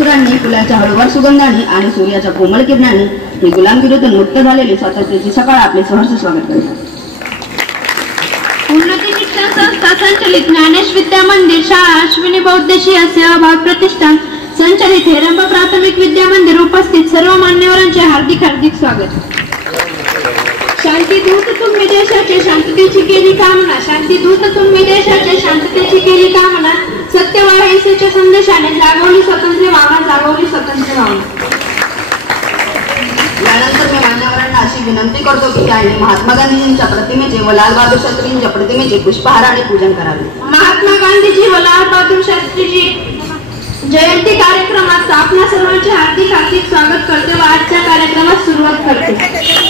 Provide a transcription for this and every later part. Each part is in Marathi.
सुरांनी फुलाच्या हळूवार सुगंधाने आणि सूर्याच्या कोमल किरणाने ही गुलामगिरीतून मुक्त झालेली स्वातंत्र्याची सकाळ आपले सहर्ष स्वागत करतात. उन्नती शिक्षण संस्था संचलित ज्ञानेश विद्या मंदिर शाळा अश्विनी बौद्धशीय सेवाभाव प्रतिष्ठान संचलित हेरंब प्राथमिक विद्या मंदिर उपस्थित सर्व मान्यवरांचे हार्दिक हार्दिक स्वागत. शांती दूत तुम्ही देशाचे शांततेची केली कामना, शांती दूत तुम्ही देशाचे शांततेची केली कामना, सत्य व अहिंसेच्या संदेशाने जागवली स्वातंत्र्य भावना, जागवली स्वातंत्र्य भावना. यानंतर मी मान्यवरांना अशी विनंती करतो की त्यांनी महात्मा गांधीजींच्या प्रतिमेचे व लाल बहादूर शास्त्रींच्या प्रतिमेचे पुष्पहाराने पूजन करावे. महात्मा गांधीजी व लाल बहादूर शास्त्रीजी जयंती कार्यक्रमात आपल्या सर्वांचे हार्दिक हार्दिक स्वागत करते व आजच्या कार्यक्रमात सुरुवात करते.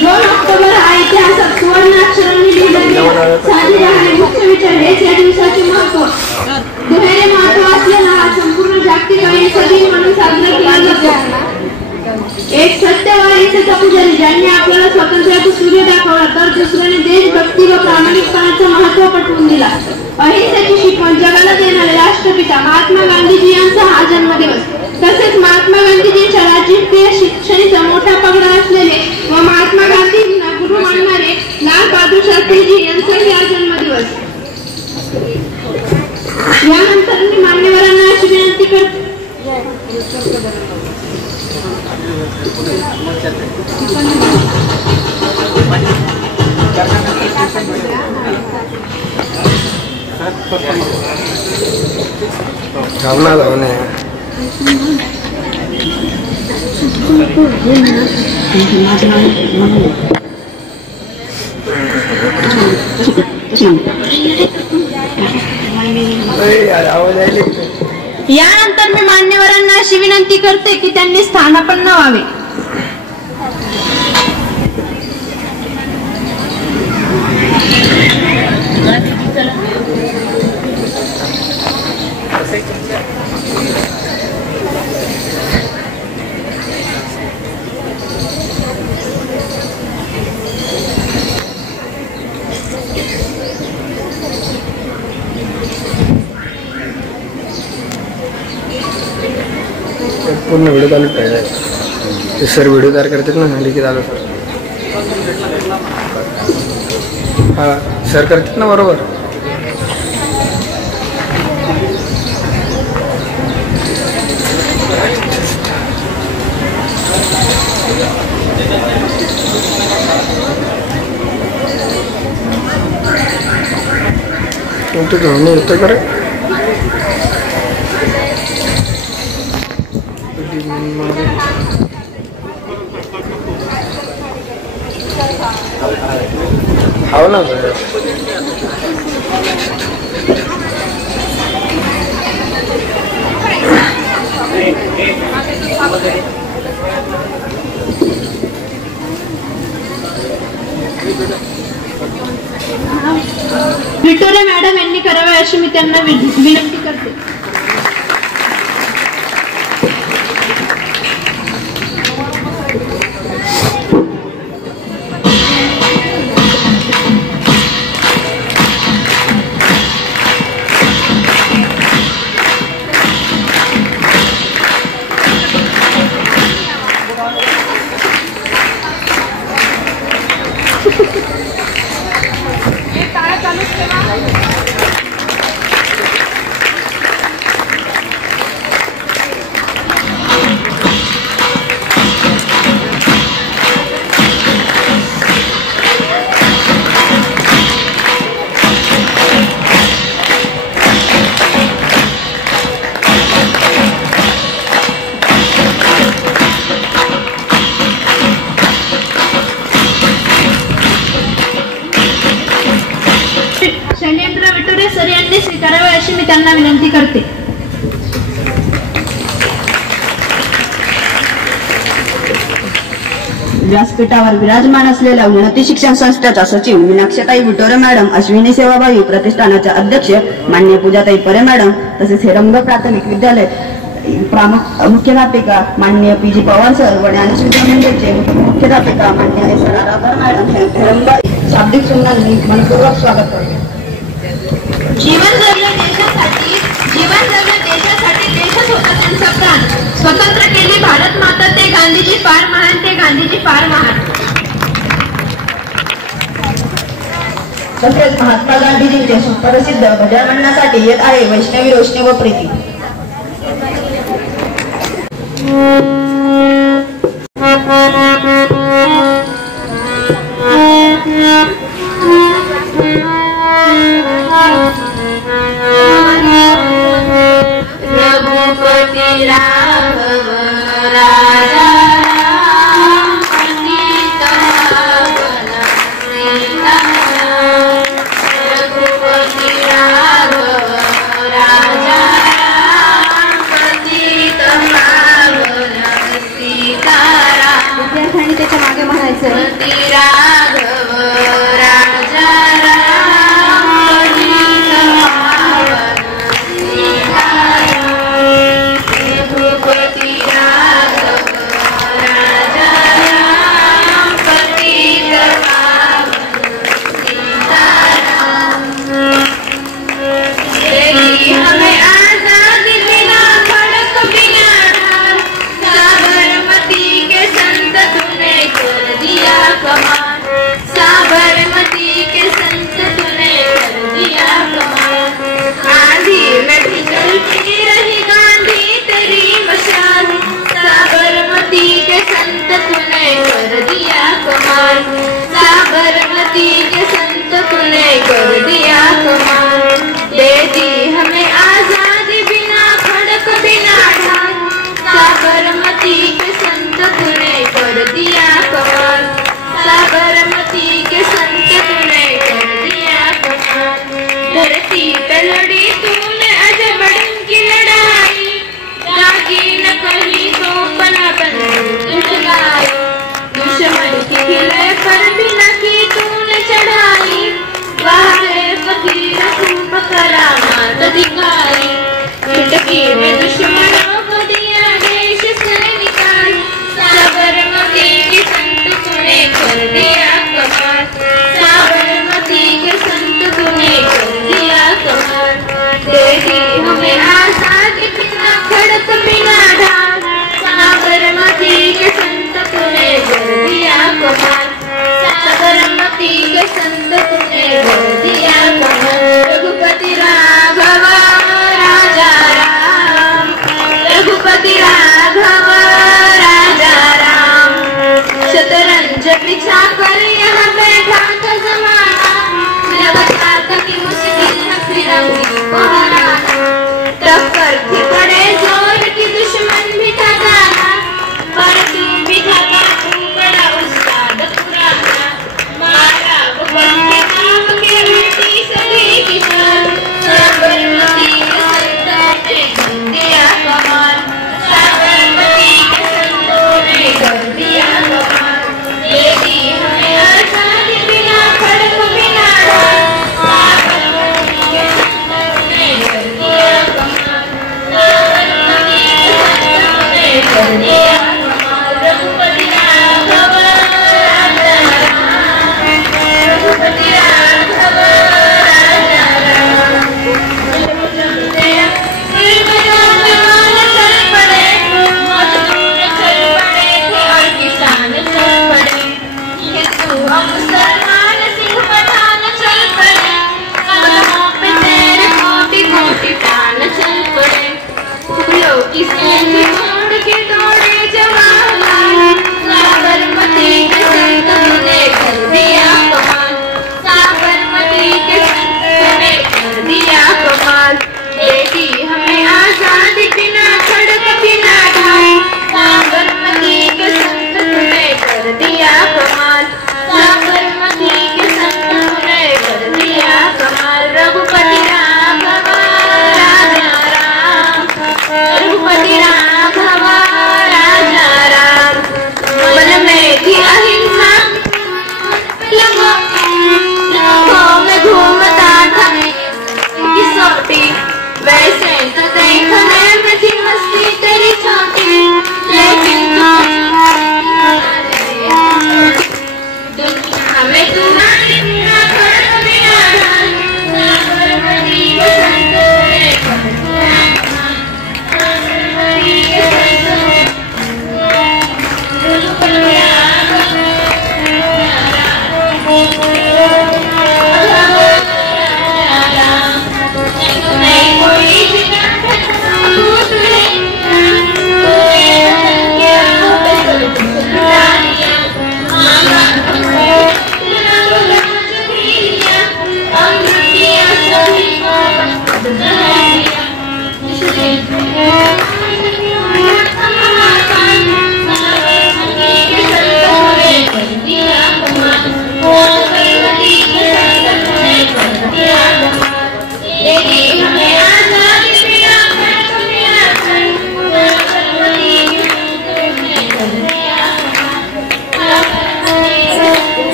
2 ऑक्टोबर हा इतिहासात सुवर्णाक्षरांनी लिहिलेला साजरा आणि मुख्य विचार हेच या दिवसाचे महत्व. दुहेरी महत्व असलेला हा संपूर्ण जागतिक अहिंसा दिन म्हणून साजरा केला जातो. एक सत्य व अहिंसेचा पुजारी ज्यांनी आपल्याला स्वातंत्र्याचा सूर्य दाखवला, तर दुसऱ्याने देशभक्ती व प्रामाणिकपणाचं महत्व पटवून दिला. अहिंसेची शिकवण जगाला देणारे राष्ट्रपिता महात्मा गांधीजी यांचा हा जन्मदिवस. तसेच महात्मा गांधीजींच्या राजकीय शिक्षणाचा मोठा पगडा असलेले व महात्मा गांधींना गुरु मानणारे लाल बहादूर शास्त्रीजी यांचाही हा जन्मदिवस. यानंतर मी मान्यवरांना अशी विनंती करते भावना जाऊन यानंतर मी मान्यवरांना अशी विनंती करते की त्यांनी स्थानापन्न व्हावे. पूर्ण व्हिडिओ चालू ठेवायचा. ते सर व्हिडिओ तयार करतात ना, लिखित की झालं सर. हां सर करतात ना बरोबर. कोणतं घेऊन येतं करे हो ना सर. विक्टोरिया मॅडम यांनी करावे अशी मी त्यांना विनंती करते. स्वीकारावे अशी मी त्यांना विनंती करते. व्यासपीठावर विराजमान असलेल्या उन्नती शिक्षण संस्थेच्या सचिव मीनाक्षताई विटोरे मॅडम, अश्विनी सेवाभावी प्रतिष्ठानाचे अध्यक्ष माननीय पूजाताई परे मॅडम, तसेच हेरंब प्राथमिक विद्यालय मुख्याध्यापिका माननीय पी.जी. पवार सर व ज्ञानेश विद्या मंदिरचे मुख्याध्यापिका माननीय एस. राधाकर मॅडम हे हेरंब शाब्दिक सुमनांनी मनपूर्वक स्वागत करते. जीवन जगलं देशासाठी, देशच होता त्यांचा प्राण. स्वतंत्र केली भारत माता, ते गांधीजी फार महान, ते गांधीजी फार महान. तसेच महात्मा गांधीजींचे सुप्रसिद्ध भजन म्हणण्यासाठी येत आहे वैष्णवी रोशनी व प्रीती. विद्यार्थ्यांनी त्याच्या मागे म्हणायचं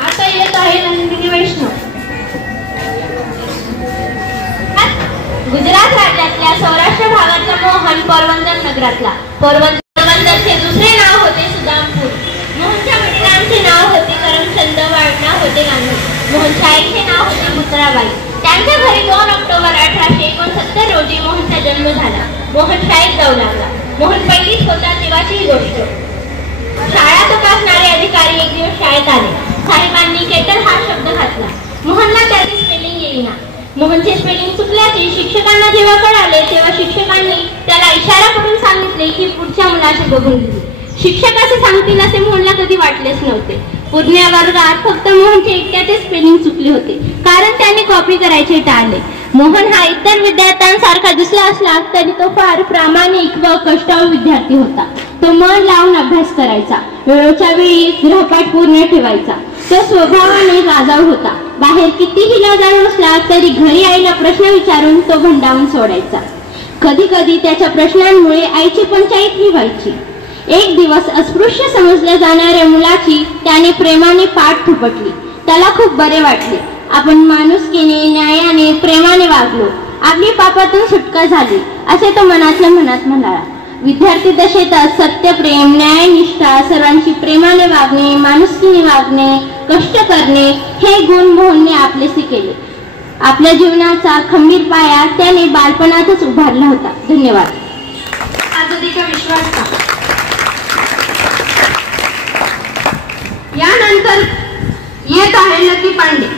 आता येत आहे नंदिनी वैष्णव. गुजरात राज्यातल्या सौराष्ट्र भागातला मोहन पोरबंदर नगरातला. पोरबंदरचे दुसरे नाव होते सुदामपूर. मोहनच्या वडिलांचे नाव होते करमचंद, वाडनाव होते गांधी. मोहनच्या आईचे नाव होते पुतळाबाई. त्यांच्या घरी 2 ऑक्टोबर 1869 रोजी मोहनचा जन्म झाला. मोहन शाळेत जाऊ लागला. मोहन पहिलीच होता तेव्हाची ही गोष्ट. शाळा तपासणारे अधिकारी एक दिवस शाळेत आले. साहेबांनी केटल हा शब्द घातला. मोहनला त्याची स्पेलिंग येईना. मोहनचे स्पेलिंग चुकल्याचे शिक्षकांना जेव्हा कळाले तेव्हा शिक्षकांनी त्याला इशारा करून सांगितले की पुढच्या मुलाशी बघून घे. शिक्षक असे सांगतील असे मोहनला कधी वाटलेच नव्हते. पुढल्या वर्गात फक्त मोहनचे एकट्याचे स्पेलिंग चुकले होते, कारण त्याने कॉपी करायचे टाळले. मोहन हा इतर विद्यार्थ्यांसारखा दिसला असला तरी तो फार प्रामाणिक व कष्टाळू विद्यार्थी होता. तो मन लावून अभ्यास करायचा. वेळोच्या वेळी गृहपाठ पूर्ण ठेवायचा. तो स्वभावाने लाजाळू होता. बाहेर कितीही लाजाळू असला तरी घरी आईला प्रश्न विचारून तो भंडावून सोडायचा. कधी कधी त्याच्या प्रश्नांमुळे आईची पंचायतही व्हायची. एक दिवस अस्पृश्य समजल्या जाणाऱ्या मुलाची त्याने प्रेमाने पाठ थुपटली. त्याला खूप बरे वाटले. आपण माणुसकीने, न्यायाने, प्रेमाने वागलो, आपली पापातून सुटका झाली असे तो मनातल्या मनात म्हणाला. विद्यार्थी दशेतच सत्य, प्रेम, न्यायनिष्ठा, सर्वांची प्रेमाने वागणे, माणुसकीने वागणे, कष्ट करणे हे गुण मोहनने आपलेसे केले. आपल्या जीवनाचा खंबीर पाया त्याने बालपणातच उभारला होता. धन्यवाद. आजादी का विश्वास का. यानंतर येत आहे लकी पांडे.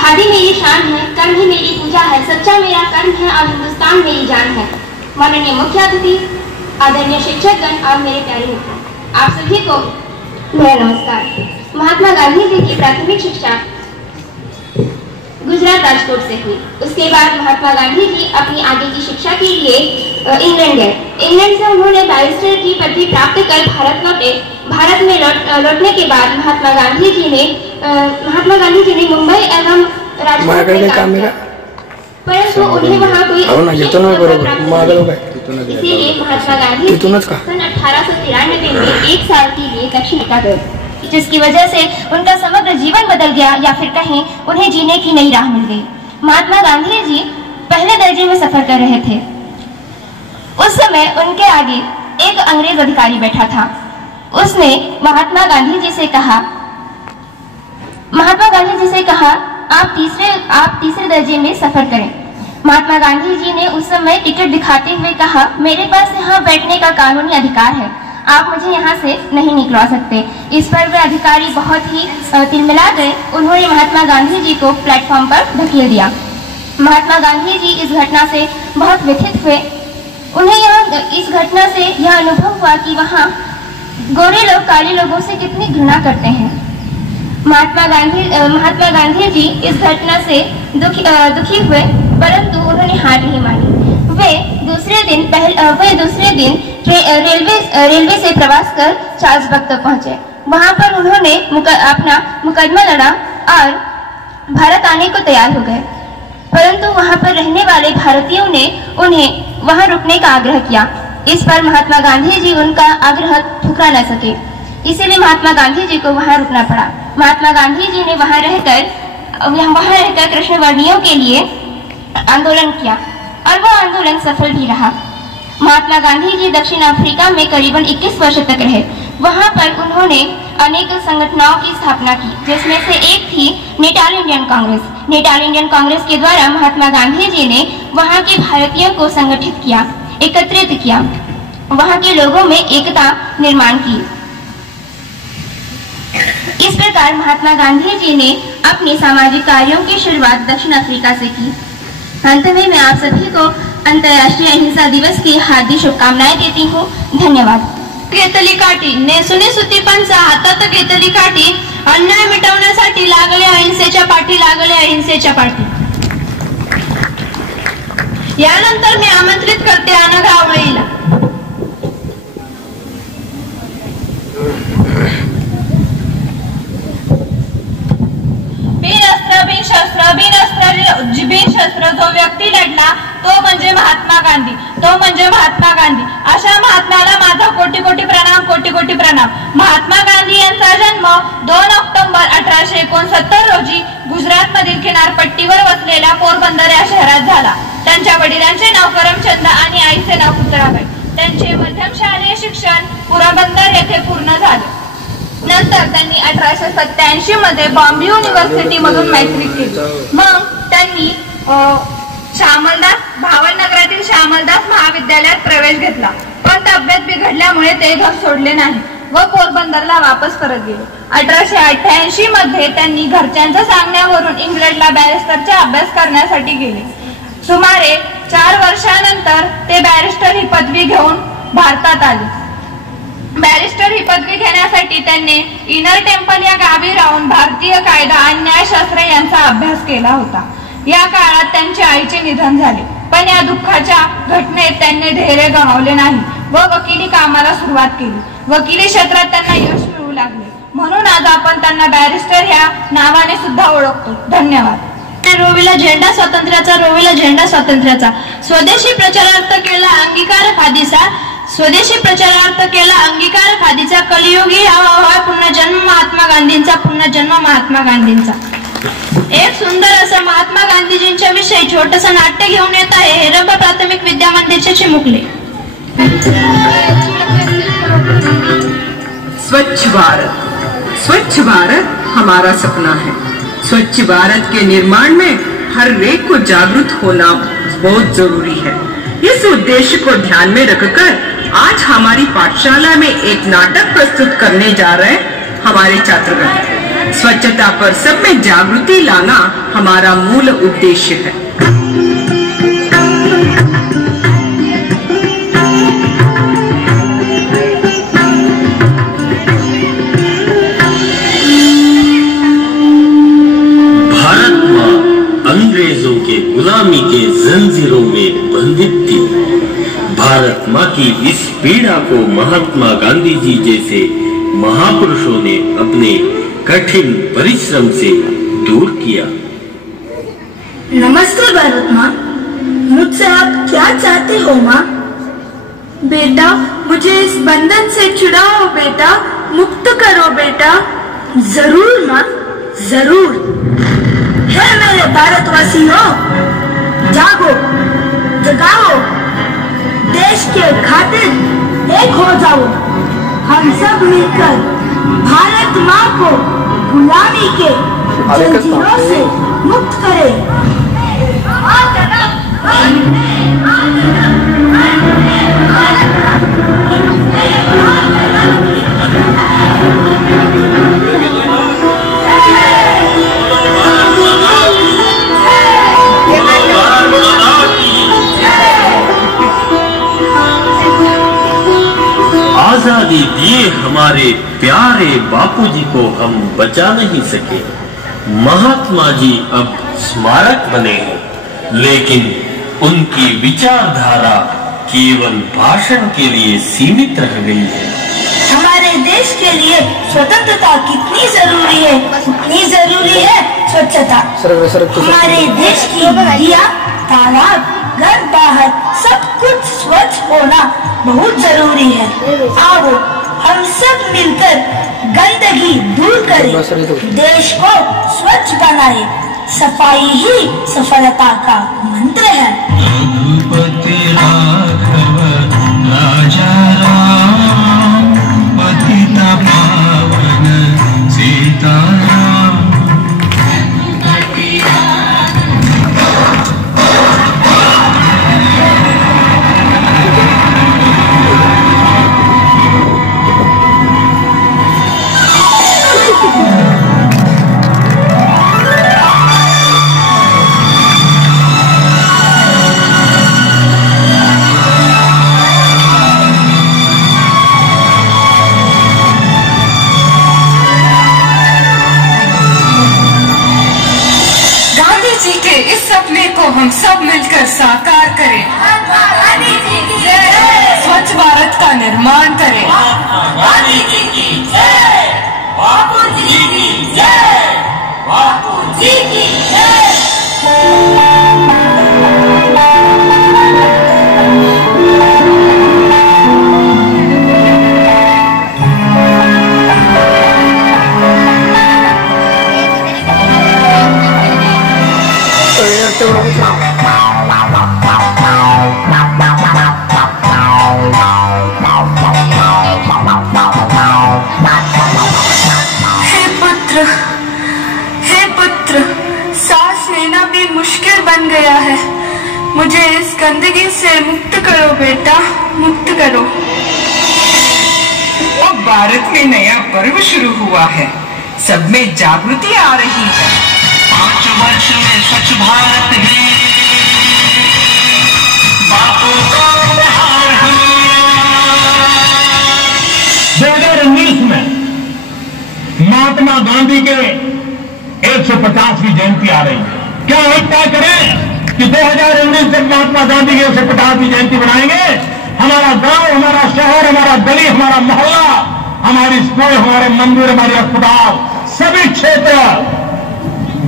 खादी मेरी शान है, कर्म ही मेरी पूजा है, सच्चा मेरा कर्म है और हिंदुस्तान मेरी जान है. माननीय मुख्य अतिथि, आदरणीय शिक्षकगण और मेरे प्यारे मित्र, आप सभी को मेरा नमस्कार. महात्मा गांधी जी की प्राथमिक शिक्षा गुजरात राजकोट से हुई. उसके बाद महात्मा गांधी जी अपनी आगे की शिक्षा के लिए इंग्लैंड गए. इंग्लैंड से उन्होंने बैरिस्टर की पदवी प्राप्त कर भारत लौटे. भारत में लौटने के बाद महात्मा गांधी जी ने मुंबई एवं राजकोट में काम किया, परंतु उन्हें वहाँ कोई इसीलिए महात्मा गांधी सन 1893 में 1 साल के लिए दक्षिण अफ्रीका गए, जिसकी वजह से उनका समग्र जीवन बदल गया, या फिर कहें उन्हें जीने की नई राह मिल गई. महात्मा गांधी जी पहले दर्जे में सफर कर रहे थे. उस समय उनके आगे एक अंग्रेज अधिकारी बैठा था. उसने महात्मा गांधी जी से कहा, आप तीसरे दर्जे में सफर करें. महात्मा गांधी जी ने उस समय टिकट दिखाते हुए कहा, मेरे पास यहाँ बैठने का कानूनी अधिकार है, आप मुझे यहाँ से नहीं निकलवा सकते. इस पर वे अधिकारी बहुत ही तिलमिला गए. उन्होंने महात्मा गांधी जी को प्लेटफॉर्म पर धकेल दिया. महात्मा गांधी जी इस घटना से बहुत व्यथित हुए. उन्हें इस घटना से यह अनुभव हुआ कि वहाँ गोरे लोग काले लोगों से कितनी घृणा करते हैं. महात्मा गांधी जी इस घटना से दुखी हुए, परंतु उन्होंने हार नहीं मानी. वे दूसरे दिन रेलवे से प्रवास कर चार्ल्सबर्ग तक पहुंचे. वहां पर उन्होंने अपना मुकदमा लड़ा और भारत आने को तैयार हो गए, परंतु वहां पर रहने वाले भारतीयों ने उन्हें वहां रुकने का आग्रह किया. इस पर महात्मा गांधी जी उनका आग्रह ठुकरा न सके, इसीलिए महात्मा गांधी जी को वहां रुकना पड़ा। महात्मा गांधी जी ने वहां रहकर कृष्णवर्णियों के लिए आंदोलन किया और वह आंदोलन सफल भी रहा। महात्मा गांधी जी दक्षिण अफ्रीका में करीबन 21 वर्ष तक रहे। वहां पर उन्होंने अनेक संगठनों की स्थापना की, जिसमें से एक थी Natal Indian Congress. Natal Indian Congress के द्वारा महात्मा गांधी जी ने वहां के भारतीयों को संगठित किया, एकत्रित किया, वहां के लोगों में एकता निर्माण की। इस प्रकार महात्मा गांधी जी ने अपने सामाजिक कार्यों की शुरुआत दक्षिण अफ्रीका से की। अंत में मैं आप सभी को अंतर्राष्ट्रीय अहिंसा दिवस की हार्दिक शुभकामनाएं देती हूँ। धन्यवाद। घेतली काठी, नेसुनी सुती पंचा, हातात घेतली काठी, अन्याय मिटवण्यासाठी लागले अहिंसेच्या पाठी, लागले अहिंसेच्या पाठी। यानंतर मी आमंत्रित करते अनघ आवळीला। बिनशस्त्र जो व्यक्ती लढला तो म्हणजे महात्मा गांधी, तो म्हणजे महात्मा गांधी। अशा महात्म्याला माझा कोटी कोटी प्रणाम, कोटी कोटी प्रणाम। महात्मा गांधी यांचा जन्म 2 ऑक्टोबर 1869 रोजी गुजरात मधील किनारपट्टीवर वसलेल्या पोरबंदर या शहरात झाला। त्यांच्या वडिलांचे नाव करमचंद आणि आईचे नाव पुतळाबाई। त्यांचे मध्यम शालेय शिक्षण पोरबंदर येथे पूर्ण झाले। नंतर त्यांनी 1887 मध्ये बॉम्बे युनिव्हर्सिटी मधून मॅट्रिक केली। मग त्यांनी भावनगरातील श्यामलदास महाविद्यालयात प्रवेश घेतला, पण तब्येत बिघडल्यामुळे ते घर सोडले नाही व पोरबंदरला वापस परत गेले। 1888 मध्ये त्यांनी घरच्यांच्या सांगण्यावरून इंग्लंडला बॅरिस्टरचा अभ्यास करण्यासाठी गेले। सुमारे 4 वर्षानंतर ते बॅरिस्टर ही पदवी घेऊन भारतात आले। बॅरिस्टर ही पदवी घेण्यासाठी त्यांनी इनर टेम्पल या गावी राहून भारतीय कायदा आणि न्यायशास्त्र यांचा अभ्यास केला होता। या काळात त्यांच्या आईचे निधन झाले, पण या दुःखाच्या घटनेत त्यांनी धैर्य गमावले नाही व वकिली कामाला सुरुवात केली। वकिली क्षेत्रात त्यांना यश मिळू लागले, म्हणून आज आपण त्यांना बॅरिस्टर या नावाने सुद्धा ओळखतो। धन्यवाद। रोविला झेंडा स्वातंत्र्याचा, रोविला झेंडा स्वातंत्र्याचा। स्वदेशी प्रचारार्थ केला अंगीकार खादीचा, स्वदेशी प्रचारार्थ केला अंगीकार खादीचा। कलियुगी हवा पुन्हा जन्म महात्मा गांधींचा, पुन्हा जन्म महात्मा गांधींचा। एक सुंदर असं महात्मा गांधीजींच्या विषयी छोटस नाट्य घेऊन येत आहे हेरंब प्राथमिक विद्या मंदिरचे चिमुकले। स्वच्छ भारत हमारा सपना है। स्वच्छ भारत के निर्माण में हर एक को जागरूक होना बहुत जरूरी है। इस उद्देश्य को ध्यान में रखकर आज हमारी पाठशाला में एक नाटक प्रस्तुत करने जा रहे हैं हमारे छात्रगण। स्वच्छता पर सब में जागृति लाना हमारा मूल उद्देश्य है। भारत माँ अंग्रेजों के गुलामी के जंजीरों में बंधित थी। भारत माँ की इस पीड़ा को महात्मा गांधी जी जैसे महापुरुषों ने अपने कठिन परिश्रम से दूर किया। नमस्ते भारत माँ, मुझसे आप क्या चाहते हो माँ? बेटा, मुझे इस बंधन से छुड़ाओ बेटा, मुक्त करो बेटा। जरूर माँ, जरूर। है मेरे भारतवासियों, जागो, जगाओ, देश के खातिर एक हो जाओ। हम सब मिलकर भारत माँ को गुलामी के जंजीरों से मुक्त करें। आजादी दिए हमारे प्यारे बापूजी को हम बचा नहीं सके। महात्मा जी अब स्मारक बने हैं, लेकिन उनकी विचारधारा केवल भाषण के लिए सीमित रह गई है। हमारे देश के लिए स्वतंत्रता कितनी जरूरी है, उतनी जरूरी है स्वच्छता। हमारे देश की नदियाँ, तालाब, घर बाहर सब कुछ स्वच्छ होना बहुत जरूरी है। आओ हम सब मिलकर गंदगी दूर करें, देश को स्वच्छ बनाए। सफाई ही सफलता का मंत्र है। रघुपति राघव राजा राम, पतित पावन सीताराम। हम सब मिलकर साकार करें, स्वच्छ भारत का निर्माण करें। गांधी जी की जय, बापू जी की जय, बापू जी की जय। बन गया है, मुझे इस गंदगी से मुक्त करो बेटा, मुक्त करो। अब भारत में नया पर्व शुरू हुआ है, सब में जागृति आ रही है। 5 वर्ष में स्वच्छ भारत है, बापू का उपहार हमें। 2019 में महात्मा गांधी के 150वीं जयंती आ रही है। क्या हम तय करें कि 2019 तक महात्मा गांधी की 150वीं जयंती बनाएंगे? हमारा गांव, हमारा शहर, हमारा गली, हमारा मोहल्ला, हमारी स्कूल, हमारे मंदिर, हमारे अस्पताल, सभी क्षेत्र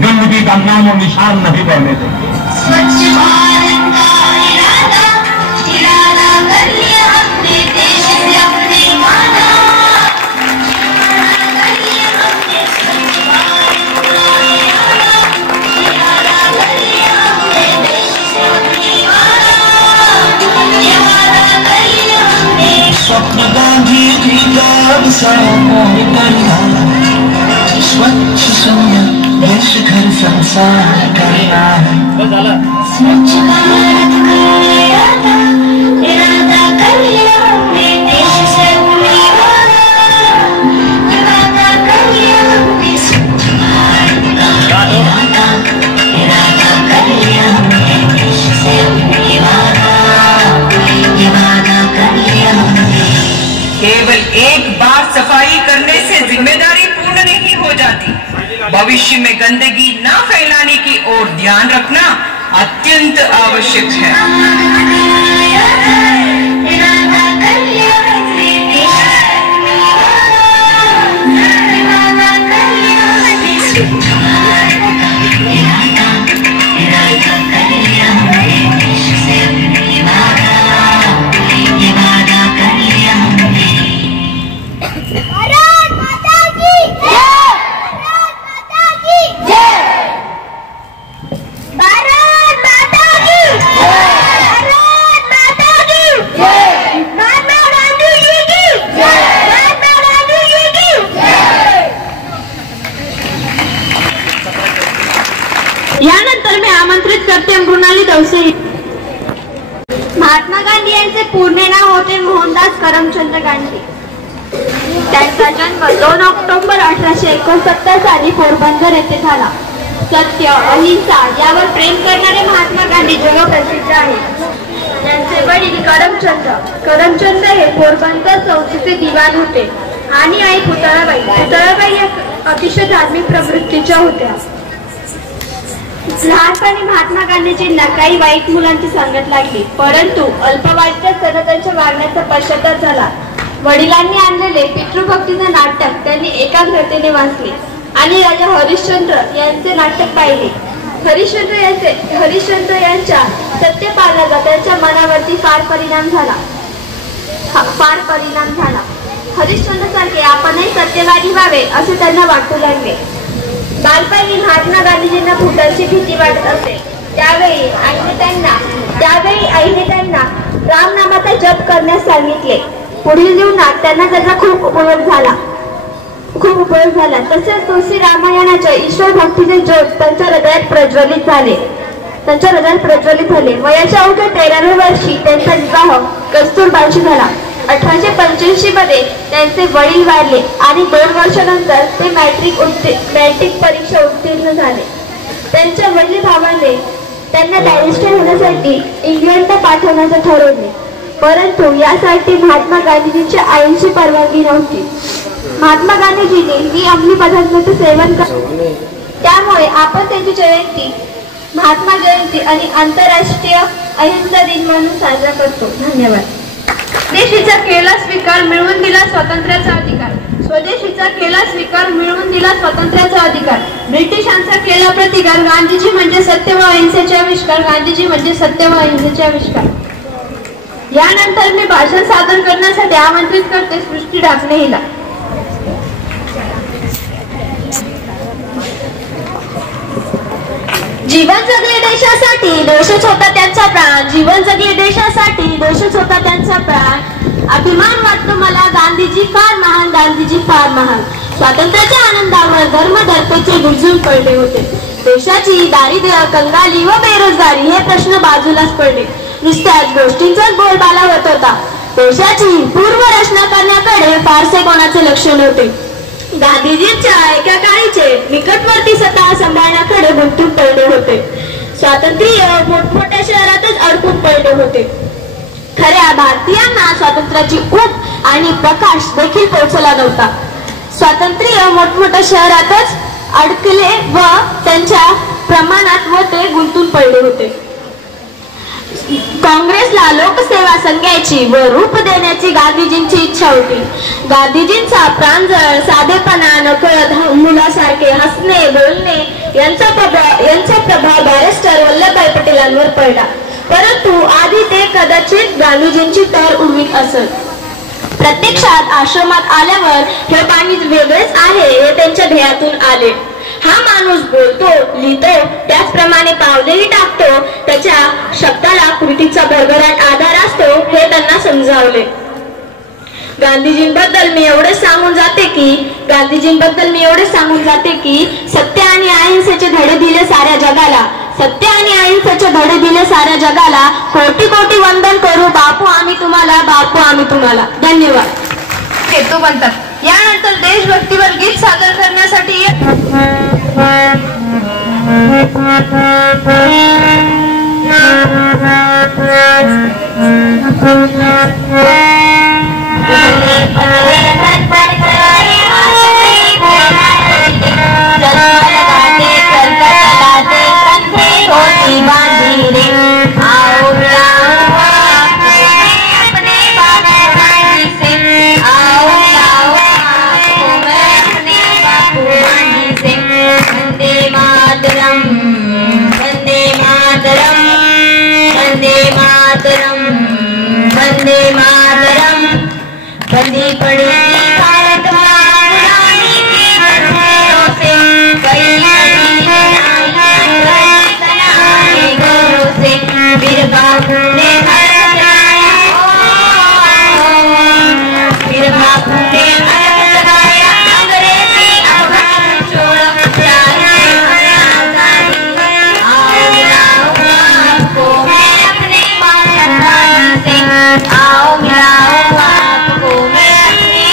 गंदगी का नाम और निशान नहीं बढ़ने देंगे। स्वच्छ भारत का इरादा कर लिया अपने देश से अपने माना। स्वप्न गांधी जी का साकार करना, स्वच्छ सुंदर देश घर संसार करना है। स्वच्छ भारत का इरादा कर लिया हमने देश से अपने माना। इरादा कर लिया हमने स्वच्छ भारत का इरादा कर लिया हमने देश से अपने माना। इरादा कर लिया हमने। केवल एक बार सफाई करने से जिम्मेदारी पूर्ण नहीं हो जाती, भविष्य में गंदगी न फैलाने की ओर ध्यान रखना अत्यंत आवश्यक है। यानंतर मी आमंत्रित करते मृणाली दवसे। महात्मा गांधी यांचे पूर्ण नाव होते मोहनदास करमचंद गांधी। त्यांचा जन्म 2 ऑक्टोबर 1869 साली पोरबंदर येथे झाला। सत्य, अहिंसा यावर प्रेम करणारे महात्मा गांधी जगप्रसिद्ध आहेत। त्यांचे वडील करमचंद हे पोरबंदर चौकीचे दिवाण होते आणि आई पुतळाबाई या अतिशय धार्मिक प्रवृत्तीच्या होत्या। लहानपणी महात्मा गांधीजींना काही वाईट मुलांची संगत लागली, परंतु अल्पवयातच त्यांच्या वागण्याचा पश्चाताप झाला। वडिलांनी आणलेले पितृभक्तीचे नाटक त्यांनी एकाग्रतेने वाचले आणि राजा हरिश्चंद्र यांचे नाटक पाहिले। हरिश्चंद्र यांच्या सत्य पाळण्याचा त्यांच्या मनावरती फार परिणाम झाला. हरिश्चंद्रासारखे आपणही सत्यवादी व्हावे असे त्यांना वाटू लागले. बालपणी महात्मा गांधीजींना भूताची भीती वाटत असे. त्यावेळी आईने त्यांना रामनामाचा जप करण्यास सांगितले. पुढील जीवनात त्यांना त्याचा खूप उपयोग झाला. तसेच तुळशी रामायणाच्या ईश्वर भक्तीचे ज्योत त्यांच्या हृदयात प्रज्वलित झाले. वयाच्या अवघ्या 13व्या वर्षी त्यांचा विवाह कस्तुरबांशी झाला. 1885 मध्ये त्यांचे वडील वारले आणि 2 वर्षानंतर ते मॅट्रिक परीक्षा उत्तीर्ण झाले. त्यांच्या वडील भावाने त्यांना बॅरिस्टर होण्यासाठी इंग्लंडला पाठवण्याचे ठरवले, परंतु यासाठी महात्मा गांधीजींच्या आईंची परवानगी नव्हती. महात्मा गांधीजींनी ही अंमली पदार्थांचे सेवन केले. त्यामुळे आपण त्यांची जयंती महात्मा जयंती आणि आंतरराष्ट्रीय अहिंसा दिन म्हणून साजरा करतो. धन्यवाद. स्वदेशीचा केला स्वीकार मिळवून दिला स्वातंत्र्याचा अधिकार. स्वदेशीचा केला स्वीकार मिळवून दिला स्वातंत्र्याचा अधिकार. ब्रिटिशांचा केला प्रतिकार. गांधीजी म्हणजे सत्य व अहिंसेचे आविष्कार. गांधीजी म्हणजे सत्य व अहिंसेचे आविष्कार. यानंतर मी भाषण सादर करण्यासाठी आमंत्रित करते सृष्टी ढाकणे हिला. जीवन जगले देशासाठी, देशच होता त्यांचा प्राण. जीवन जगले देशासाठी, देशच होता त्यांचा प्राण. अभिमान वाटतो मला, गांधीजी फार महान, गांधीजी फार महान. स्वातंत्र्याच्या आनंदावर धर्मधर्पेचे गुंजून पडले होते. देशाची दारिद्र्य, कंगाली व बेरोजगारी हे प्रश्न बाजूलाच पडले. नुसत्याच गोष्टींचाच बोलबाला होत होता. देशाची पूर्व रचना करण्याकडे फारसे कोणाचे लक्ष नव्हते. गांधीजींच्या एका काळीचे निकटवर्ती सत्ता सांभाळण्याकडे गुंतून पडले होते. स्वातंत्र्य मोठमोठ्या शहरातच अडकून पडले होते. खऱ्या भारतीयांना स्वातंत्र्याची ऊब आणि प्रकाश देखील पोहोचला नव्हता. स्वातंत्र्य मोठमोठ्या शहरातच अडकले व त्यांच्या प्रमाणात व ते गुंतून पडले होते. काँग्रेसला लोकसेवा संघाची व रूप देण्याची गांधीजींची इच्छा होती. गांधीजींचा प्रांजळ साधेपणा, नकळत मुलासारखे हसणे, बोलणे यांचा प्रभाव बॅरिस्टर वल्लभभाई पटेलांवर पडला. परंतु आधी ते कदाचित गांधीजींची तर उडवीत असत. प्रत्यक्षात आश्रमात आल्यावर हे पाणी वेगळेच आहे हे त्यांच्या ध्येयातून आले. हा माणूस बोलतो, लिहितो, त्याचप्रमाणे पावलेही टाकतो. त्याच्या शब्दाला कृतीचा भरभराट आधार असतो हे त्यांना समजावले. गांधीजींबद्दल मी एवढे सांगून जाते की सत्य आणि अहिंसेचे धडे दिले साऱ्या जगाला. सत्य आणि अहिंसेचे धडे दिले साऱ्या जगाला. कोटी कोटी वंदन करू बापू आम्ही तुम्हाला, बापू आम्ही तुम्हाला. धन्यवाद. हेतू बनतात. यानंतर देशभक्तीवर गीत सादर करण्यासाठी बंदी पड़ी भारत माँ गुलामी के बंधनों से, कई घरों से फिर बापू ने हरक लगाया अंग्रेजी अफगान छोड़ो चाहिए आजादी। आओ आपको मैं अपने पास से, आओ मिलाओ आपको मैं अपने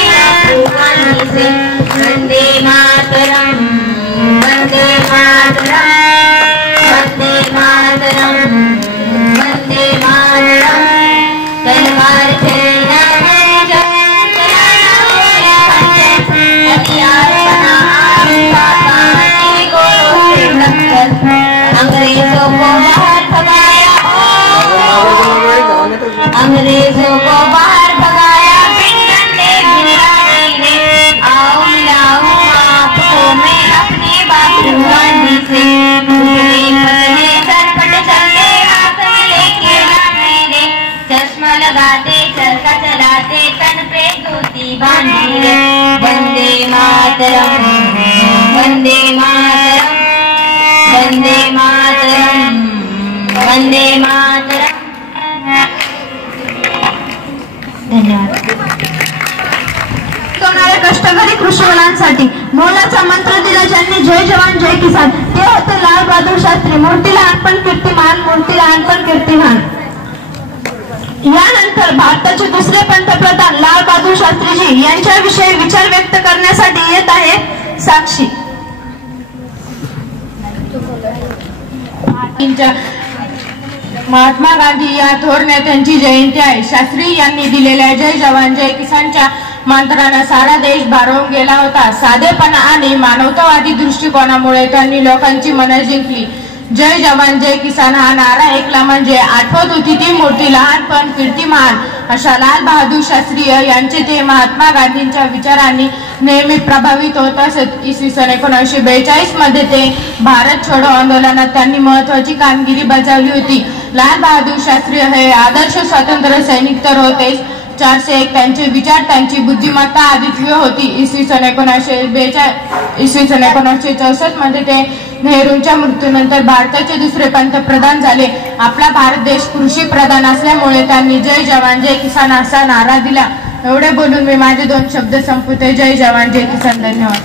हाती बांधी रे वंदे मातरम वंदे मातरम वंदे मातरम वंदे मातरम। धन्यवाद। कष्टकरी कृषी मुलांसाठी मोलाचा मंत्र दिला ज्यांनी जय जवान जय किसान ते होते लाल बहादूर शास्त्री। मूर्ती लहानपण कीर्तिमान मूर्ती लहानपण कीर्तिमान। यानंतर भारताचे दुसरे पंतप्रधान लाल बहादूर शास्त्रीजी यांच्याविषयी विचार व्यक्त करण्यासाठी येत आहे साक्षी। महात्मा गांधी या थोर नेत्यांची जयंती आहे। शास्त्री यांनी दिलेल्या जय जवान जय किसानच्या मंत्राने सारा देश भारावून गेला होता। साधेपणा आणि मानवतावादी दृष्टिकोनामुळे त्यांनी लोकांची मने जिंकली। जय जवान जय किसान हा नारा ऐकला म्हणजे आठवत होती ती मूर्ती लहानपण कीर्तिमान। अशा लाल बहादूर शास्त्री यांचे ते महात्मा गांधींच्या विचारांनी नेहमी प्रभावित होत असत। इसवी सन 1942 मध्ये ते भारत छोडो आंदोलनात त्यांनी महत्वाची कामगिरी बजावली होती। लाल बहादूर शास्त्री हे आदर्श स्वातंत्र्य सैनिक तर होतेच 401 त्यांचे विचार त्यांची बुद्धिमत्ता अद्वितीय होती। इसवी सन 1964 मध्ये ते नेहरूंच्या मृत्यूनंतर भारताचे दुसरे पंतप्रधान झाले। आपला भारत देश कृषी प्रधान असल्यामुळे त्यांनी जय जवान जय किसान असा नारा दिला। एवढे बोलून मी माझे 2 शब्द संपवते। जय जवान जय किसान। धन्यवाद।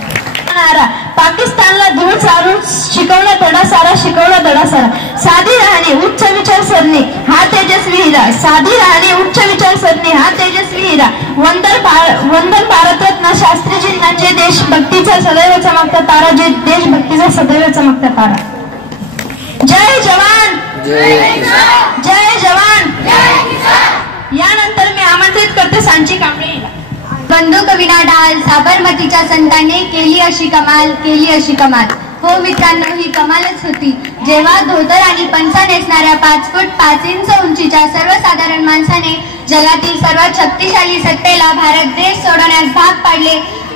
नारा पाकिस्तानला धूळ चालून शिकवला धडा सारा शिकवला धडा सारा। साधी राहणे उच्च विचारसरणी हा तेजस्वी हिरा साधी राहणे उच्च विचारसरणी हा तेजस्वी हिरा। वंदन भारतरत्न शास्त्रीजींना जे देशभक्तीचा सदैव चमकता तारा जे देशभक्तीचा सदैव चमकता तारा। जय जवान जय जवान यानंतर मी आमंत्रित करते सांची कांबळे। बंदूक विना डाल साबरमतीच्या संतांनी केली अशी कमाल। हो मित्रांनो ही कमालच होती जेव्हा धोतर आणि पंचा नेसणाऱ्या 5 फूट 5 इंच उंचीच्या सर्वसाधारण माणसाने जगातील सर्वात शक्तिशाली सत्तेला भारत देश सोडण्यास भाग पाडले।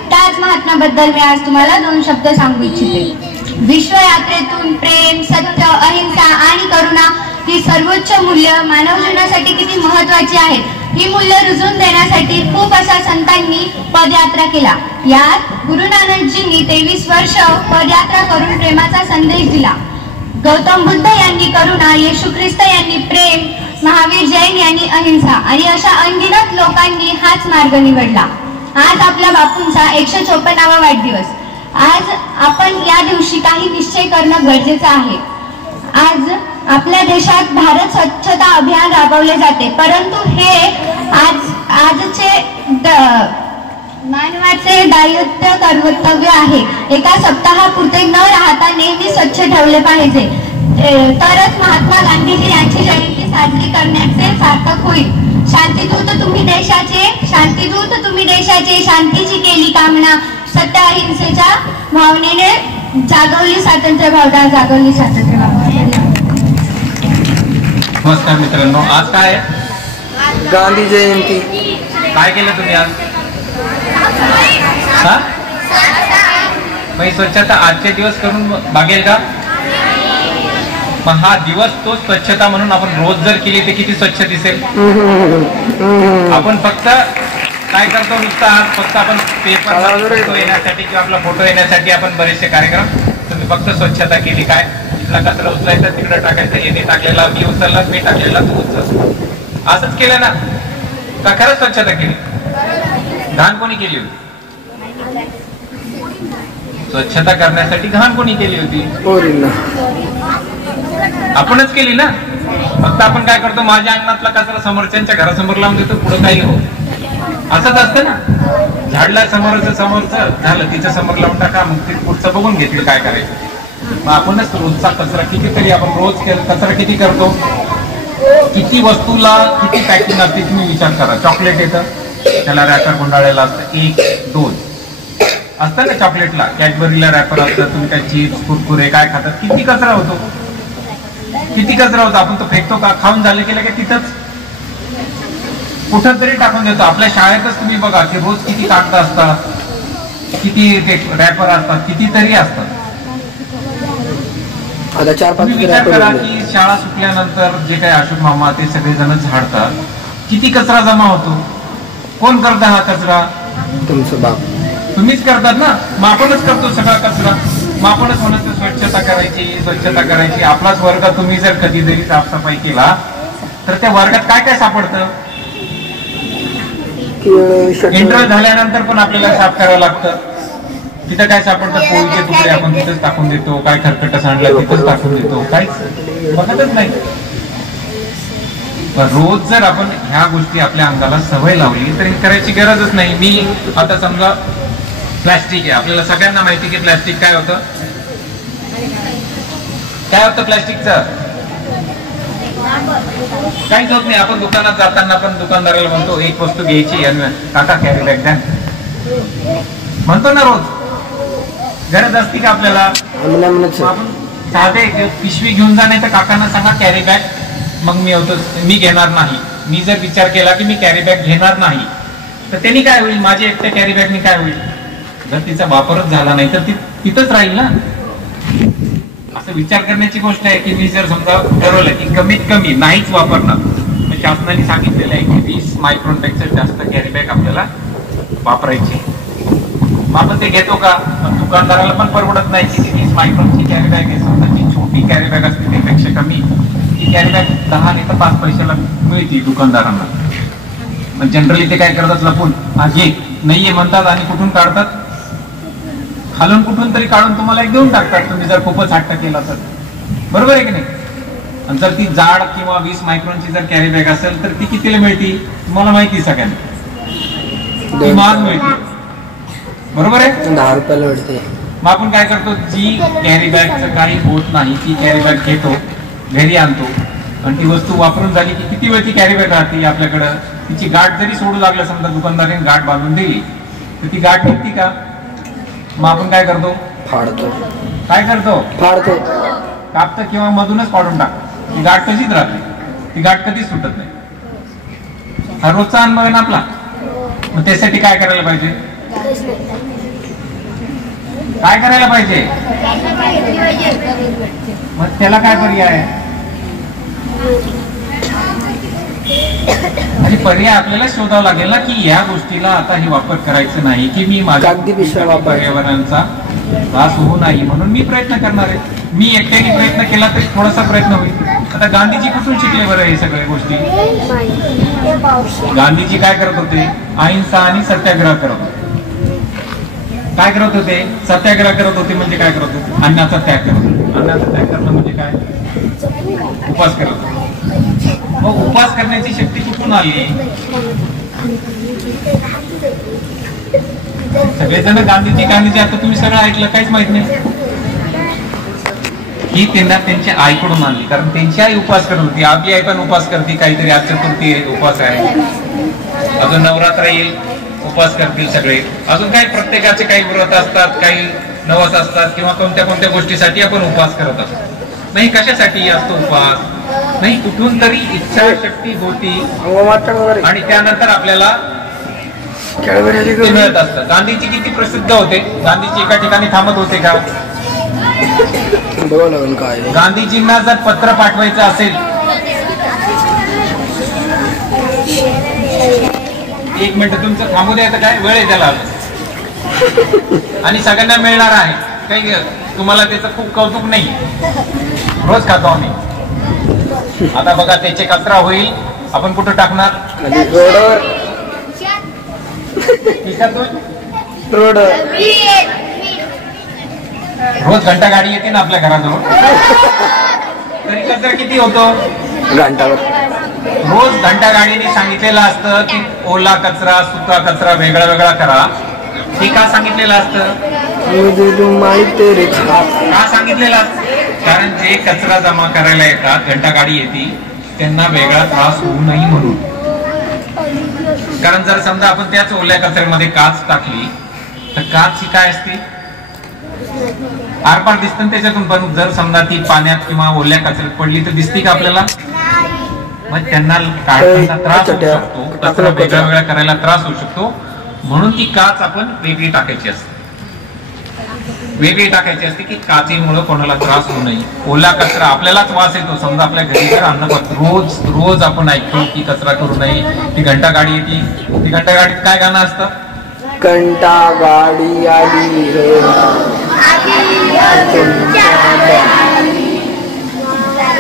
त्याच महात्म्याबद्दल मी आज तुम्हाला 2 शब्द सांगू इच्छिते। विश्वयात्रेतून प्रेम सत्य अहिंसा आणि करुणा ही सर्वोच्च मूल्य मानव जीवनासाठी किती महत्वाची आहेत ही मूल्य रुजून देण्यासाठी खूप अशा संतांनी पदयात्रा केला। यात गुरु नानकजींनी 23 वर्ष पदयात्रा करून प्रेमाचा संदेश दिला। गौतम बुद्ध यांनी करुणा येशू ख्रिस्त यांनी प्रेम महावीर जैन यांनी अहिंसा आणि अशा अनगिनत लोकांनी हाच मार्ग निवडला। आज आपल्या बापूंचा 154वा वाढदिवस। आज आपण या दिवशी काही निश्चय करणं गरजेचं आहे। आज आपल्या देशात भारत स्वच्छता अभियान राबवले जाते परंतु हे आजचे मानवाचे दायित्व कर्तव्य आहे। एका सप्ताहापुरते न राहता नेहमी स्वच्छ ठेवले पाहिजे तरच महात्मा गांधीजी यांची जयंती साजरी करण्याचे सार्थक होईल। शांतीदूत तुम्ही देशाचे शांतीची केली कामना सत्य अहिंसेच्या भावनेने जागवली स्वातंत्र्य भावना। नमस्कार मित्रांनो, आज काय गांधी जयंती। काय केलं तुम्ही आज? मग स्वच्छता आजचे दिवस करून भागेल का? मग हा दिवस तो स्वच्छता म्हणून आपण रोज जर केली तर किती स्वच्छ दिसेल। आपण फक्त काय करतो नुसतं फक्त आपण पेपर येण्यासाठी किंवा आपला फोटो येण्यासाठी आपण बरेचसे कार्यक्रम तुम्ही फक्त स्वच्छता केली काय कचरा उचलायचा तिकडे टाकायचं येणे टाकलेला मी उचलला मी टाकलेला तू उचल असंच केलं ना का खरंच स्वच्छता केली? घाण कोणी केली होती? स्वच्छता करण्यासाठी घाण कोणी केली होती? आपणच केली ना। फक्त आपण काय करतो माझ्या अंगणातला कचरा समोरच्यांच्या घरासमोर लावून देतो पुढे काही हो असंच असतं ना। झाडला समोरचं झालं तिच्या समोर लावून टाका मग ते पुढचं बघून घेतलं काय करायचं। मग आपणच रोजचा कचरा कितीतरी आपण रोज कचरा किती करतो किती वस्तूला किती पॅकिंग असते तुम्ही विचार करा। चॉकलेट येतं त्याला रॅपर गुंडाळलेला असतं 1 2 असतं ना चॉकलेटला कॅडबरीला रॅपर असतं तुम्ही काय चिप्स कुरकुरे काय खातात किती कचरा होतो आपण तो फेकतो का? खाऊन झालं केलं की तिथंच कुठं तरी टाकून देतो। आपल्या शाळेतच तुम्ही बघा की रोज किती कागद असतात किती रॅपर असतात कितीतरी असतात। तुम्ही विचार करा की शाळा सुटल्यानंतर जे काही अशोक मामा ते सगळेजण झाडतात किती कचरा जमा होतो। कोण करतं हा कचरा? तुमचं बाप. तुम्हीच करतात ना, मग आपणच करतो सगळा कचरा. मग आपणच म्हणतो स्वच्छता करायची. आपलाच वर्ग तुम्ही जर कधीतरी साफसफाई केला तर त्या वर्गात काय काय सापडतं. इंटरव्ह्यू झाल्यानंतर पण आपल्याला साफ करावं लागतं. तिथं काय सापडतं, पोळीचे तुकडे आपण तिथंच टाकून देतो, काय खरकट सांडलं तिथंच टाकून देतो, काहीच बघतच नाही. रोज जर आपण ह्या गोष्टी आपल्या अंगाला सवय लावली तर करायची गरजच नाही. मी आता समजा प्लास्टिक आहे, आपल्याला सगळ्यांना माहिती की प्लास्टिक काय होतं प्लास्टिकचं काहीच होत नाही. आपण दुकानात जाताना पण दुकानदाराला म्हणतो एक वस्तू घ्यायची आणि काका कॅरी बॅग द्या म्हणतो ना रोज. गरज असती का आपल्याला. आपण साधे पिशवी घेऊन जा, नाही तर काकांना सांगा कॅरी बॅग, मग मी घेणार नाही. मी जर विचार केला की मी कॅरी बॅग घेणार नाही तर त्यांनी काय होईल, माझ्या एकट्या कॅरी बॅगनी काय होईल. जर तिचा वापरच झाला नाही तर ती तिथंच राहील ना. असं विचार करण्याची गोष्ट आहे की मी जर समजा ठरवलं की कमीत कमी नाहीच वापरणार, तर शासनाने सांगितलेलं आहे की 20 मायक्रॉनपेक्षा जास्त कॅरी बॅग आपल्याला वापरायची. मग आपण ते घेतो का. पण दुकानदाराला पण परवडत नाही की 20 मायक्रॉनची कॅरी बॅग आहे, समजा जी छोटी कॅरी बॅग असते त्यापेक्षा कमी ती कॅरी बॅग 10 नाही तर 5 पैशाला मिळते दुकानदारांना. पण जनरली ते काय करतात, लपून घे नाहीये म्हणतात आणि कुठून काढतात, खालून कुठून तरी काढून तुम्हाला एक देऊन टाकतात, तुम्ही जर खूपच हट्ट केला तर. बरोबर आहे की नाही. आणि जर ती जाड किंवा 20 मायक्रॉनची जर कॅरी बॅग असेल तर ती कितीला मिळते तुम्हाला माहिती सगळ्यांना, ती महाग मिळते. बरोबर आहे, 10 रुपयाला मिळते. मग आपण काय करतो, जी कॅरी बॅगचं काही होत नाही ती कॅरी बॅग घेतो, घरी आणतो आणि ती वस्तू वापरून झाली की किती वेळ ती कॅरी बॅग राहते आपल्याकडं. तिची गाठ जरी सोडू लागलं, समजा दुकानदाराने गाठ बांधून दिली तर ती गाठ निघती का. मग आपण काय करतो, फाडतो. कापतं किंवा मधूनच पाडून टाकतो. ती गाठ कशीच राहते, ती गाठ कधीच सुटत नाही. हा रोजचा अनुभव आहे ना आपला. मग त्यासाठी काय करायला पाहिजे, मग त्याला काय पर्याय आहे. आणि पर्याय आपल्याला शोधावा लागेल ना की या गोष्टीला आता हे वापर करायचं नाही, की मी माझ्या पर्यावरणाचा त्रास होऊ नाही म्हणून मी प्रयत्न करणार आहे. मी एकट्याने प्रयत्न केला तरी थोडासा प्रयत्न होईल. आता गांधीजी कुठून शिकले बरं हे सगळ्या गोष्टी. गांधीजी काय करत होते, अहिंसा आणि सत्याग्रह करत होते. काय करत होते, सत्याग्रह करत होते. म्हणजे काय करत होते, अन्नाचा त्याग करत होते. अन्नाचा त्याग करणं म्हणजे काय, उपवास करत होते. मग उपवास करण्याची शक्ती कुठून आली. सगळेजण गांधीजी आता तुम्ही सगळं ऐकलं, काहीच माहित नाही. ही त्यांना त्यांच्या आईकडून आणली, कारण त्यांची आई उपवास करत होती. आपली आई पण उपवास करते, काहीतरी आज चतुर्थी आहे उपवास आहे, अजून नवरात्र येईल उपवास करतील सगळे. अजून काही प्रत्येकाचे काही व्रत असतात, काही नवस असतात किंवा कोणत्या कोणत्या गोष्टीसाठी आपण उपवास करत असतो. नाही कशासाठी असतो उपवास, नाही कुठून तरी इच्छाशक्ती होती आणि त्यानंतर आपल्याला मिळत असतं. गांधीजी किती प्रसिद्ध होते. गांधीजी एका ठिकाणी थांबत होते का. गांधीजींना जर पत्र पाठवायचं असेल, एक मिनिट तुमचं थांबू द्यायचं काय वेळ आहे त्याला आणि सगळ्यांना मिळणार आहे. काही तुम्हाला त्याचं खूप कौतुक नाही, रोज खातो आम्ही. आता बघा त्याचे कचरा होईल, आपण कुठं टाकणार, रोड. रोज घंटा गाडी येते ना आपल्या घराजवळ, तरी कचरा किती होतो घंटावर. रोज घंटा गाडीने सांगितलेलं असतं की ओला कचरा सुका कचरा वेगळा वेगळा करा. हे का सांगितलेलं असतं, का सांगितलेलं असतं, कारण जे कचरा जमा करायला येतात, घंटा गाडी येते, त्यांना वेगळा त्रास होऊ नये म्हणून. कारण जर समजा आपण त्याच ओल्या कचऱ्यामध्ये काच टाकली तर काच ही काय असते, आरपार दिसतं त्याच्यातून. पण जर समजा ती पाण्यात किंवा ओल्या कचऱ्यात पडली तर दिसते का आपल्याला. मग त्यांना काढताना त्रास होऊ शकतो, कचरा वेगळा वेगळा करायला त्रास होऊ शकतो. म्हणून ती काच आपण वेगळी टाकायची असते, की काचेमुळे कोणाला त्रास होऊ नये. ओला कचरा आपल्यालाच वास येतो. समजा आपल्या घरी जर अन्न रोज रोज आपण ऐकतो की कचरा करू नये, ती घंटा गाडी येते, ती घंटा गाडीत काय गाणं असतं, घंटा गाडी आली रे.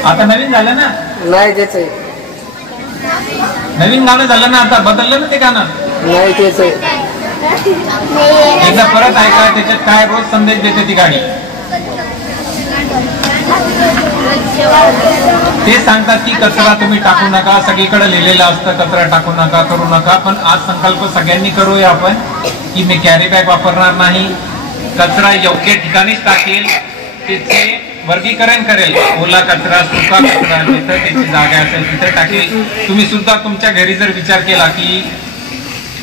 आता नवीन झालं ना? नाही तेच आहे. नवीन गाणं झालं ना, आता बदललं ना ते गाणं? नाही तेच आहे. एकदा परत ऐका, त्याच्यात काय रोज संदेश देते ती गाडी. ते सांगतात की कचरा तुम्ही टाकू नका, सगळीकडे लिहिलेलं असतं कचरा टाकू नका, करू नका. पण आज संकल्प सगळ्यांनी करूया आपण की मी कॅरी बॅग वापरणार नाही, कचरा योग्य ठिकाणीच टाकेल, त्याचे वर्गीकरण करेल. ओला कचरा, सुका कचरा जिथं त्याची जागा असेल तिथे टाकेल. तुम्ही सुद्धा तुमच्या घरी जर विचार केला की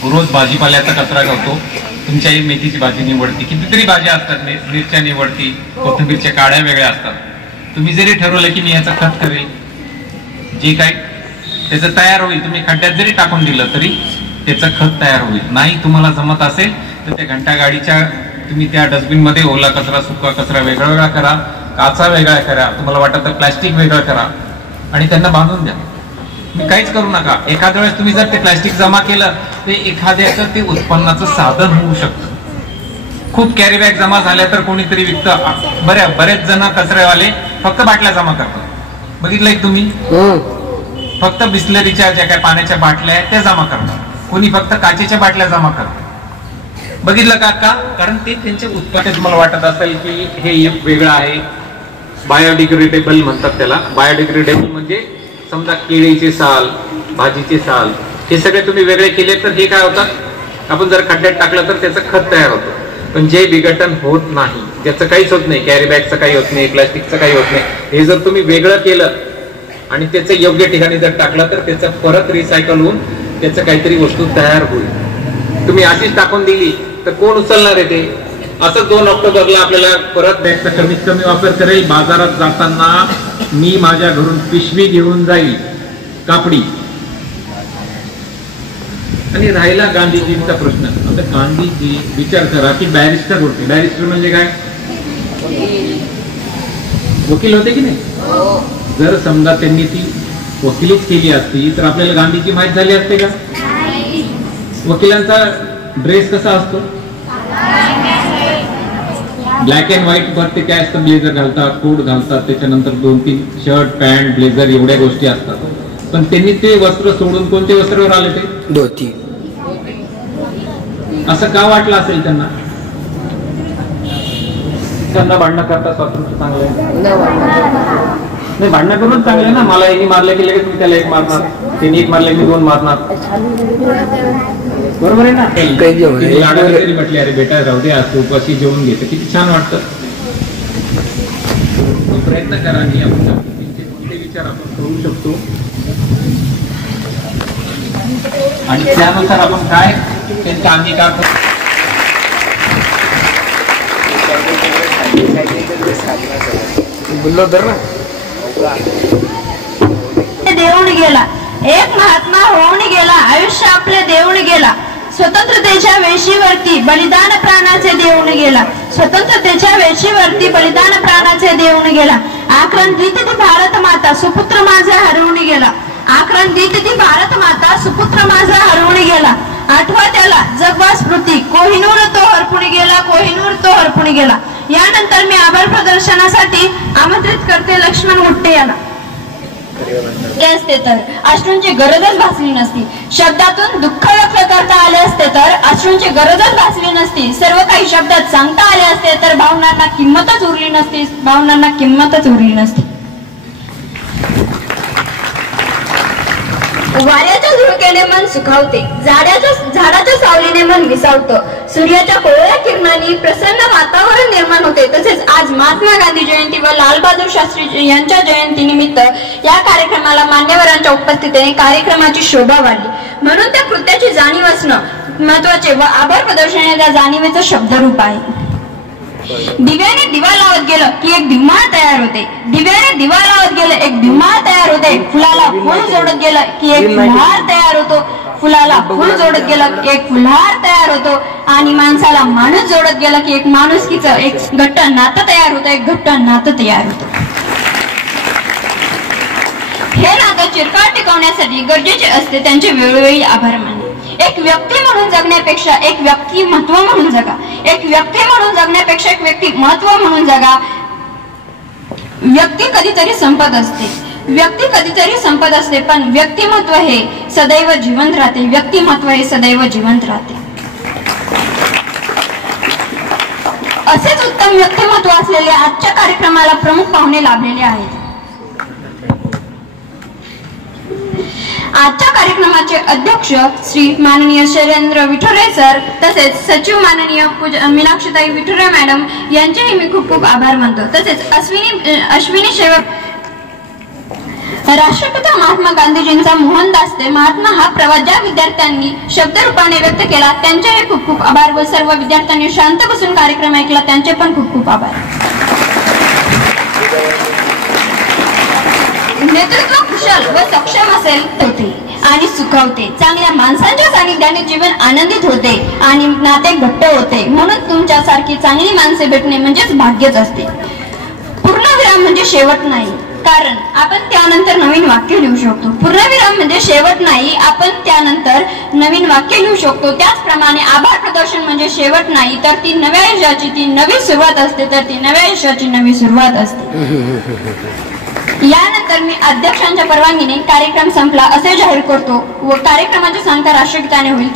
रोज भाजीपाल्याचा कचरा करतो, तुमच्या आई मेथीची भाजी निवडती, कितीतरी भाज्या असतात, मिरच्या निवडती, कोथिंबीरच्या काड्या वेगळ्या असतात. तुम्ही जरी ठरवलं की मी याचं खत करेल, जे काय त्याचं तयार होईल, तुम्ही खड्ड्यात जरी टाकून दिलं तरी त्याचं खत तयार होईल. नाही तुम्हाला जमत असेल तर त्या घंटा गाडीच्या तुम्ही त्या डस्टबिन मध्ये ओला कचरा, सुका कचरा वेगळा वेगळा करा, काचा वेगळा करा, तुम्हाला वाटत तर प्लॅस्टिक वेगळं करा आणि त्यांना बांधून द्या. तुम्ही काहीच करू नका. एखाद्या वेळेस तुम्ही जर ते प्लॅस्टिक जमा केलं तर एखाद्याचं ते उत्पन्नाचं साधन होऊ शकतं. खूप कॅरी बॅग जमा झाल्या तर कोणीतरी विकतं. बरेच जण कचरेवाले फक्त बाटल्या जमा करतात, बघितलं एक तुम्ही? फक्त बिस्लरीच्या ज्या काय पाण्याच्या बाटल्या आहेत त्या जमा करतात, कोणी फक्त काचेच्या बाटल्या जमा करतात, बघितलं का? कारण ते त्यांचे उत्पन्न तुम्हाला वाटत असेल की हे वेगळं आहे. बायोडिग्रेडेबल म्हणतात त्याला. बायोडिग्रेडेबल म्हणजे समजा केळीचे साल, भाजीचे साल, हे सगळे तुम्ही वेगळे केले तर हे काय होतात, आपण जर खड्ड्यात टाकलं तर त्याचं खत तयार होतं. पण जे विघटन होत नाही, त्याचं काहीच होत नाही, कॅरी बॅगचं काही होत नाही, प्लास्टिकचं काही होत नाही, हे जर तुम्ही वेगळं केलं आणि त्याचं योग्य ठिकाणी जर टाकलं तर त्याचं परत रिसायकल होऊन त्याचं काहीतरी वस्तू तयार होईल. तुम्ही अशीच टाकून दिली तर कोण उचलणार आहे ते? असं 2 ऑक्टोबरला आपल्याला परत बॅगचा कमीत कमी वापर करेल. बाजारात जाताना मी माझ्या घरून पिशवी घेऊन जाईल कापडी. आणि राहिला गांधीजींचा प्रश्न, आता गांधीजी विचार करा की बॅरिस्टर होते. बॅरिस्टर म्हणजे काय? वकील होते की नाही? जर समजा त्यांनी ती वकिलीच केली असती तर आपल्याला गांधीजी माहित झाली असते का? वकिलांचा ड्रेस कसा असतो? ब्लॅक अँड व्हाईट वर ते काय असतं, ब्लेझर घालतात, कोट घालतात, त्याच्यानंतर 2-3 शर्ट, पॅन्ट, ब्लेझर एवढ्या गोष्टी असतात. पण त्यांनी ते वस्त्र सोडून कोणते वस्त्रवर आले ते? धोती. असं का वाटलं असेल त्यांना? त्यांना भांडणं करता स्वातंत्र्य चांगलं आहे? नाही, भांडणं करून चांगलं ना. मला यांनी मारलं की लगेच मी त्याला 1 मारणार, त्यांनी 1 मारलं मी 2 मारणार, बरोबर आहे ना? तरी म्हटले अरे बेटा राहू दे, आज उपाशी जेवून घेते, किती छान वाटतं. प्रयत्न करा आणि आपण कोणते विचार आपण करू शकतो आणि त्यानुसार आपण काय त्यांचा अंगीकार करतो. बोललो तर ना, देऊन गेला, एक महात्मा होऊन गेला, आयुष्य आपले देऊन गेला, स्वतंत्रतेच्या वेशीवरती बलिदान प्राणाचे देऊन गेला, स्वतंत्रतेच्या वेशीवरती बलिदान प्राणाचे देऊन गेला. आक्रंद देते ती भारत माता, सुपुत्र माझा हरवून गेला. आक्रंद देते ती भारत माता, सुपुत्र माझा हरवून गेला. आठवा त्याला जगवा स्मृती, कोहिनूर तो हरपून गेला, कोहिनूर तो हरपून गेला. यानंतर मी आभार प्रदर्शनासाठी आमंत्रित करते लक्ष्मण मुट्टे याला. असते तर अश्रूंची गरजच भासली नसती, शब्दातून दुःख व्यक्त करता आले असते तर अश्रूंची गरजच भासली नसती, सर्व काही शब्दात सांगता आले असते तर भावनांना किंमतच उरली नसती, भावनांना किंमतच उरली नसती. वाऱ्याच्या झुळकेने मन सुखावते, झाडाच्या सावलीने मन विसावतं, सूर्याच्या कोवळ्या किरणांनी प्रसन्न वातावरण निर्माण होते. तसेच आज महात्मा गांधी जयंती व लालबहादूर शास्त्री यांच्या जयंतीनिमित्त या कार्यक्रमाला मान्यवरांच्या उपस्थितीने कार्यक्रमाची शोभा वाढली. म्हणून त्या कृत्याची जाणीव असणं महत्वाचे व आभार प्रदर्शन त्या जाणीवेचं शब्दरूप आहे. दिव्याने दिवा लावत गेलं की एक दिव्याळ तयार होते, दिव्याने दिवा लावत गेलं एक दिव्याळ तयार होते, फुलाला फुल जोडत गेलं की एक फुलहार तयार होतो, फुलाला फुल जोडत गेलं की एक फुलहार तयार होतो, आणि माणसाला माणूस जोडत गेलं की एक माणुसकीचं एक घट्ट नातं तयार होतं, एक घट्ट नातं तयार होतं. हे नातं चिरकाळ टिकवण्यासाठी गरजेचे असते त्यांचे वेळोवेळी आभार मानणे. एक व्यक्ती म्हणून जगण्यापेक्षा एक व्यक्तिमत्व म्हणून जगा. एक व्यक्ती म्हणून जगण्यापेक्षा एक व्यक्तिमत्व म्हणून जगा. व्यक्ती कधीतरी संपत असते, पण व्यक्तिमत्व हे सदैव जिवंत राहते. व्यक्तिमत्व हे सदैव जिवंत राहते. असेच उत्तम व्यक्तिमत्व असलेले आजच्या कार्यक्रमाला प्रमुख पाहुणे लाभलेले आहेत. आजच्या कार्यक्रमाचे अध्यक्ष श्री माननीय शैलेंद्र विठुरे सर तसेच सचिव माननीय मीनाक्षीताई विठुरे मॅडम यांचेही मी खूप खूप आभार मानतो. तसेच अश्विनी सेवक राष्ट्रपिता महात्मा गांधीजींचा मोहनदास ते महात्मा हा प्रवास ज्या विद्यार्थ्यांनी शब्दरूपाने व्यक्त केला त्यांचेही खूप खूप आभार व सर्व विद्यार्थ्यांनी शांत बसून कार्यक्रम ऐकला त्यांचे पण खूप खूप आभार. नेतृत्व कुशल व सक्षम असेल होते आणि सुखावते. चांगल्या माणसांच्या सानिध्याने जीवन आनंदित होते आणि नाते घट्ट होते. म्हणून तुमच्यासारखी चांगली माणसे भेटणे म्हणजेच भाग्यच असते. पूर्णविराम म्हणजे शेवट नाही, कारण आपण त्यानंतर नवीन वाक्य लिहू शकतो. पूर्णविराम म्हणजे शेवट नाही, आपण त्यानंतर नवीन वाक्य लिहू शकतो. त्याचप्रमाणे आभार प्रदर्शन म्हणजे शेवट नाही, तर ती नव्या आयुष्याची ती नवी सुरुवात असते. नवी सुरुवात असते. यानंतर मी अध्यक्षांच्या परवानगीने कार्यक्रम संपला असे जाहीर करतो व कार्यक्रमाची सांगता राष्ट्रगीताने होईल.